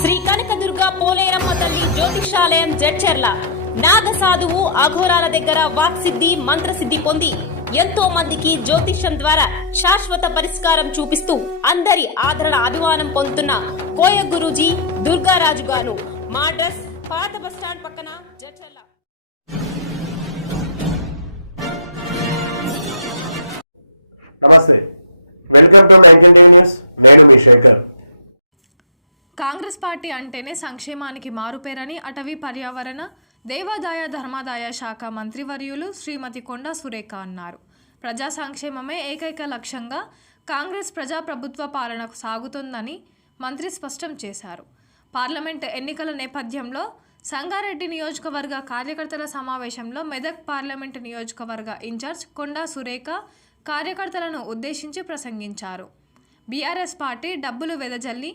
శ్రీ కనకదుర్గ పోలేరమ్మ తల్లి జ్యోతిషాలయం జడ్చర్ల నాగసాధువు అఘోరాల దగ్గర వాక్సిద్ధి మంత్రసిద్ధి పొంది ఎంతో మందికి జ్యోతిషం ద్వారా శాశ్వత పరిష్కారం చూపిస్తూ అందరి ఆదరణ అభిమానం పొందుతున్న కోయ గురూజీ దుర్గారాజు గారు. మా అడ్రస్ పాత బస్టాండ్ పక్కన జడ్చర్ల. నమస్తే, వెల్కమ్ టు 19 టీవీ న్యూస్. నేను మీ శేఖర్. కాంగ్రెస్ పార్టీ అంటేనే సంక్షేమానికి మారుపేరని అటవీ పర్యావరణ దేవాదాయ ధర్మాదాయ శాఖ మంత్రివర్యులు శ్రీమతి కొండా సురేఖ అన్నారు. ప్రజా సంక్షేమమే ఏకైక లక్ష్యంగా కాంగ్రెస్ ప్రజాప్రభుత్వ పాలన సాగుతుందని మంత్రి స్పష్టం చేశారు. పార్లమెంట్ ఎన్నికల నేపథ్యంలో సంగారెడ్డి నియోజకవర్గ కార్యకర్తల సమావేశంలో మెదక్ పార్లమెంట్ నియోజకవర్గ ఇన్ఛార్జ్ కొండా సురేఖ కార్యకర్తలను ఉద్దేశించి ప్రసంగించారు. బీఆర్ఎస్ పార్టీ డబ్బులు వెదజల్లి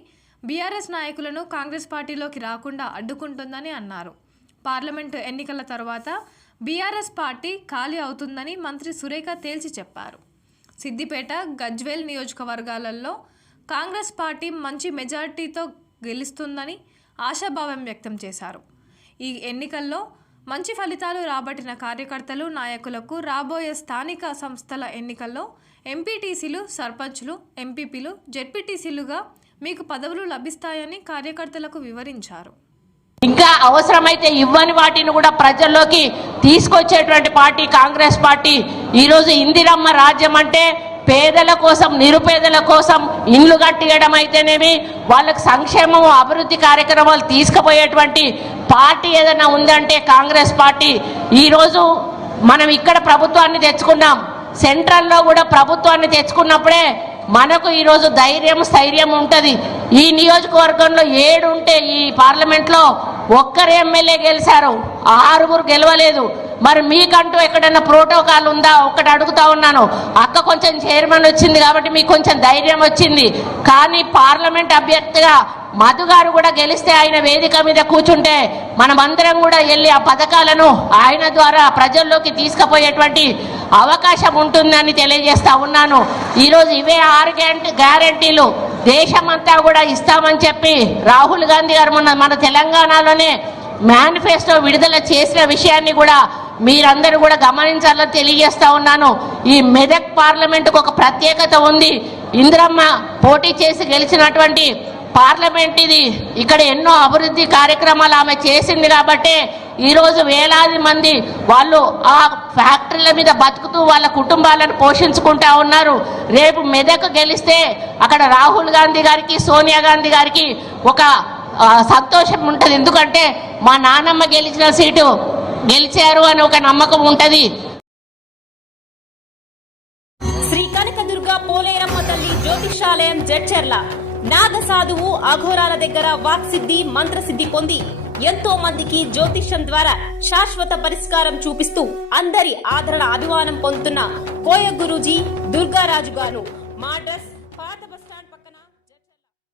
బీఆర్ఎస్ నాయకులను కాంగ్రెస్ పార్టీలోకి రాకుండా అడ్డుకుంటుందని అన్నారు. పార్లమెంటు ఎన్నికల తర్వాత బీఆర్ఎస్ పార్టీ ఖాళీ అవుతుందని మంత్రి సురేఖ తేల్చి చెప్పారు. సిద్దిపేట, గజ్వేల్ నియోజకవర్గాలలో కాంగ్రెస్ పార్టీ మంచి మెజార్టీతో గెలుస్తుందని ఆశాభావం వ్యక్తం చేశారు. ఈ ఎన్నికల్లో మంచి ఫలితాలు రాబట్టిన కార్యకర్తలు, నాయకులకు రాబోయే స్థానిక సంస్థల ఎన్నికల్లో ఎంపీటీసీలు, సర్పంచ్లు, ఎంపీపీలు, జెడ్పీటీసీలుగా మీకు పదవులు లభిస్తాయని కార్యకర్తలకు వివరించారు. ఇంకా అవసరమైతే ఇవ్వని వాటిని కూడా ప్రజల్లోకి తీసుకొచ్చేటువంటి పార్టీ కాంగ్రెస్ పార్టీ. ఈరోజు ఇందిరమ్మ రాజ్యం అంటే పేదల కోసం, నిరుపేదల కోసం ఇండ్లు కట్టియడం అయితేనేమి, వాళ్ళకి సంక్షేమం, అభివృద్ధి కార్యక్రమాలు తీసుకుపోయేటువంటి పార్టీ ఏదైనా ఉందంటే కాంగ్రెస్ పార్టీ. ఈరోజు మనం ఇక్కడ ప్రభుత్వాన్ని తెచ్చుకున్నాం, సెంట్రల్లో కూడా ప్రభుత్వాన్ని తెచ్చుకున్నప్పుడే మనకు ఈరోజు ధైర్యం, స్థైర్యం ఉంటుంది. ఈ నియోజకవర్గంలో 7 ఉంటే ఈ పార్లమెంట్లో ఒక్కరు ఎమ్మెల్యే గెలిచారు, 6 గెలవలేదు. మరి మీకంటూ ఎక్కడైనా ప్రోటోకాల్ ఉందా ఒక్కటి అడుగుతా ఉన్నాను. అక్క కొంచెం చైర్మన్ వచ్చింది కాబట్టి మీకు కొంచెం ధైర్యం వచ్చింది. కానీ పార్లమెంట్ అభ్యర్థిగా మధు గారు కూడా గెలిస్తే ఆయన వేదిక మీద కూర్చుంటే మనమందరం కూడా వెళ్ళి ఆ పథకాలను ఆయన ద్వారా ప్రజల్లోకి తీసుకుపోయేటువంటి అవకాశం ఉంటుందని తెలియజేస్తా ఉన్నాను. ఈరోజు ఇవే 6 గ్యారంటీలు దేశమంతా కూడా ఇస్తామని చెప్పి రాహుల్ గాంధీ గారు మన తెలంగాణలోనే మేనిఫెస్టో విడుదల చేసిన విషయాన్ని కూడా మీరందరూ కూడా గమనించాలని తెలియజేస్తా ఉన్నాను. ఈ మెదక్ పార్లమెంటుకు ఒక ప్రత్యేకత ఉంది. ఇందిరమ్మ పోటీ చేసి గెలిచినటువంటి పార్లమెంట్ ఇది. ఇక్కడ ఎన్నో అభివృద్ధి కార్యక్రమాలు ఆమె చేసింది కాబట్టి ఈరోజు వేలాది మంది వాళ్ళు ఆ ఫ్యాక్టరీల మీద బతుకుతూ వాళ్ళ కుటుంబాలను పోషించుకుంటా ఉన్నారు. రేపు మెదక్ గెలిస్తే అక్కడ రాహుల్ గాంధీ గారికి, సోనియా గాంధీ గారికి ఒక సంతోషం ఉంటుంది. ఎందుకంటే మా నాన్నమ్మ గెలిచిన సీటు గెలిచారు అని ఒక నమ్మకం ఉంటుంది. శ్రీ కనకదుర్గ పోలేరమ్మ తల్లి జ్యోతిషాలయం జడ్చర్ల నాగసాధువు అఘోరాల దగ్గర వాక్సిద్ధి మంత్రసిద్ధి పొంది ఎంతో మందికి జ్యోతిషం ద్వారా శాశ్వత పరిష్కారం చూపిస్తూ అందరి ఆదరణ అభిమానం పొందుతున్న కోయ గురూజీ దుర్గారాజు గారు. మా అడ్రస్